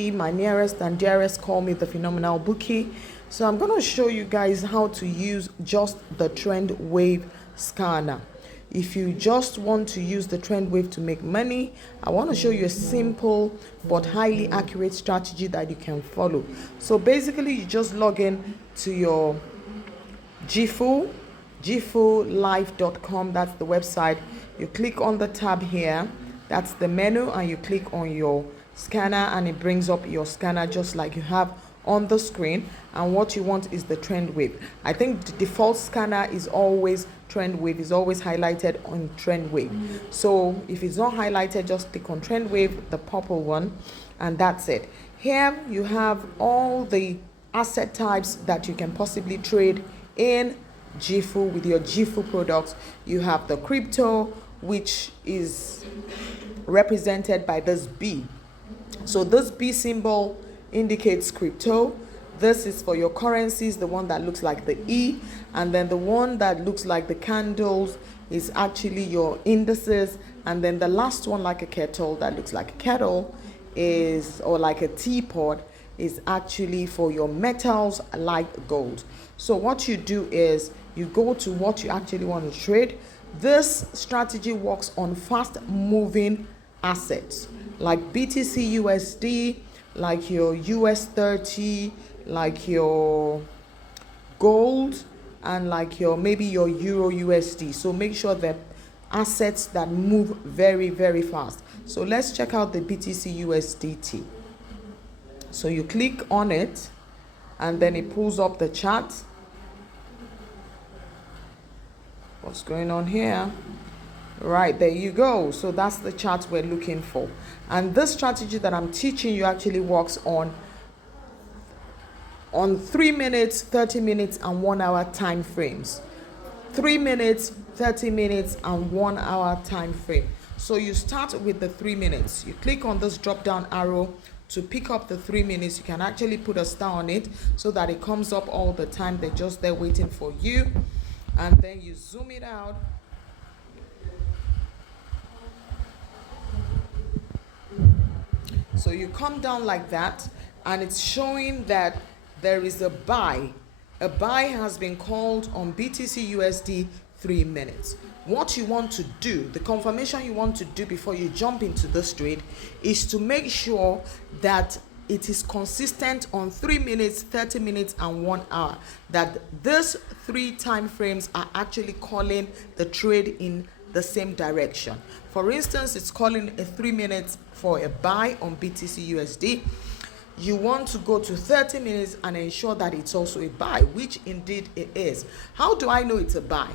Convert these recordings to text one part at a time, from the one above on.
My nearest and dearest call me the phenomenal bookie. So I'm going to show you guys how to use just the Trendwave scanner. If you just want to use the Trendwave to make money, I want to show you a simple but highly accurate strategy that you can follow. So basically you just log in to your Jifu, jifulive.com. that's the website. You click on the tab here, that's the menu, and you click on your scanner and it brings up your scanner just like you have on the screen. And what you want is the Trendwave. I think the default scanner is always Trendwave, is always highlighted on Trendwave. So if it's not highlighted, just click on Trendwave, the purple one, and that's it. Here you have all the asset types that you can possibly trade in Jifu with your Jifu products. You have the crypto, which is represented by this B. So this B symbol indicates crypto. This is for your currencies, the one that looks like the E, and then the one that looks like the candles is actually your indices, and then the last one, like a kettle, that looks like a kettle is, or like a teapot, is actually for your metals like gold. So what you do is you go to what you actually want to trade. This strategy works on fast moving assets like BTC USD, like your US 30, like your gold, and like your maybe your Euro USD. So make sure that assets that move very, very fast. So let's check out the BTC USDT. So you click on it and then it pulls up the chart. What's going on here? Right, there you go. So that's the chart we're looking for. And this strategy that I'm teaching you actually works on 3 minutes, 30 minutes, and 1 hour time frames. 3 minutes, 30 minutes, and 1 hour time frame. So you start with the 3 minutes. You click on this drop down arrow to pick up the 3 minutes. You can actually put a star on it so that it comes up all the time. They're just there waiting for you. And then you zoom it out. So you come down like that, and it's showing that there is a buy. A buy has been called on BTC USD 3 minutes. What you want to do, the confirmation you want to do before you jump into this trade, is to make sure that it is consistent on 3 minutes, 30 minutes, and 1 hour. That these 3 time frames are actually calling the trade in the same direction. For instance, it's calling a 3 minutes for a buy on BTC USD. You want to go to 30 minutes and ensure that it's also a buy, which indeed it is. How do I know it's a buy?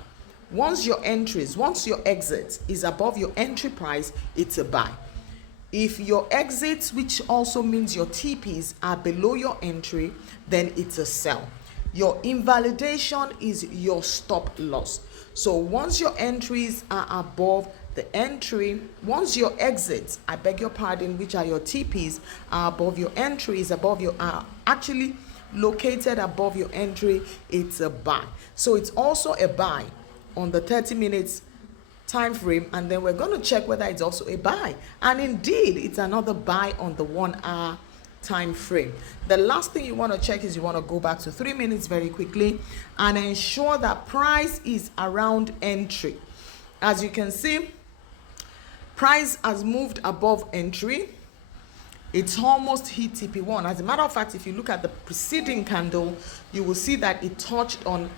Once your exit is above your entry price, it's a buy. If your exits, which also means your TPs, are below your entry, then it's a sell. Your invalidation is your stop loss. So once your entries are above the entry, once your exits, I beg your pardon, which are your TPs, are above your entries, are actually located above your entry, it's a buy. So it's also a buy on the 30 minutes time frame, and then we're going to check whether it's also a buy. And indeed, it's another buy on the 1 hour time frame. The last thing you want to check is you want to go back to 3 minutes very quickly and ensure that price is around entry. As you can see, price has moved above entry. It's almost hit TP1. As a matter of fact, if you look at the preceding candle, you will see that it touched on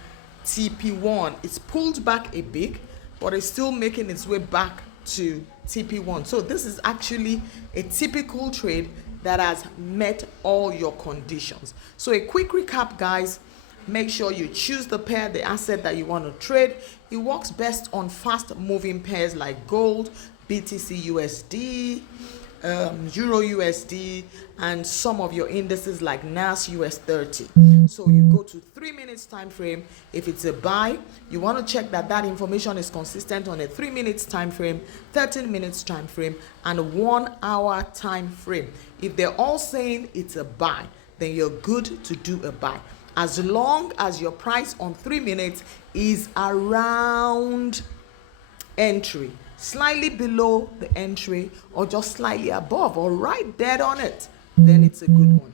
TP1. It's pulled back a bit, but it's still making its way back to TP1. So this is actually a typical trade that has met all your conditions. So a quick recap, guys. Make sure you choose the pair, the asset that you want to trade. It works best on fast moving pairs like gold, BTC USD, Euro USD, and some of your indices like NAS US 30. So you go to 3 minutes time frame. If it's a buy, you want to check that that information is consistent on a 3 minutes time frame, 13 minutes time frame, and 1 hour time frame. If they're all saying it's a buy, then you're good to do a buy, as long as your price on 3 minutes is around entry, slightly below the entry, or just slightly above, or right dead on it. then it's a good one.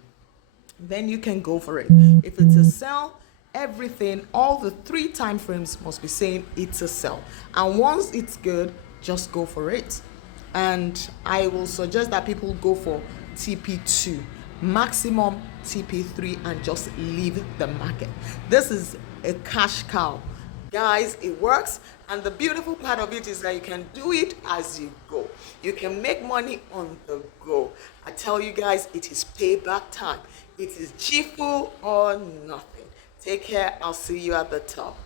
Then you can go for it. If it's a sell, everything, all the 3 time frames must be saying it's a sell. And once it's good, just go for it. And I will suggest that people go for TP2, maximum TP3, and just leave the market. This is a cash cow. Guys, it works, and the beautiful part of it is that you can do it as you go. You can make money on the go. I tell you guys, it is payback time. It is Jifu or nothing. Take care. I'll see you at the top.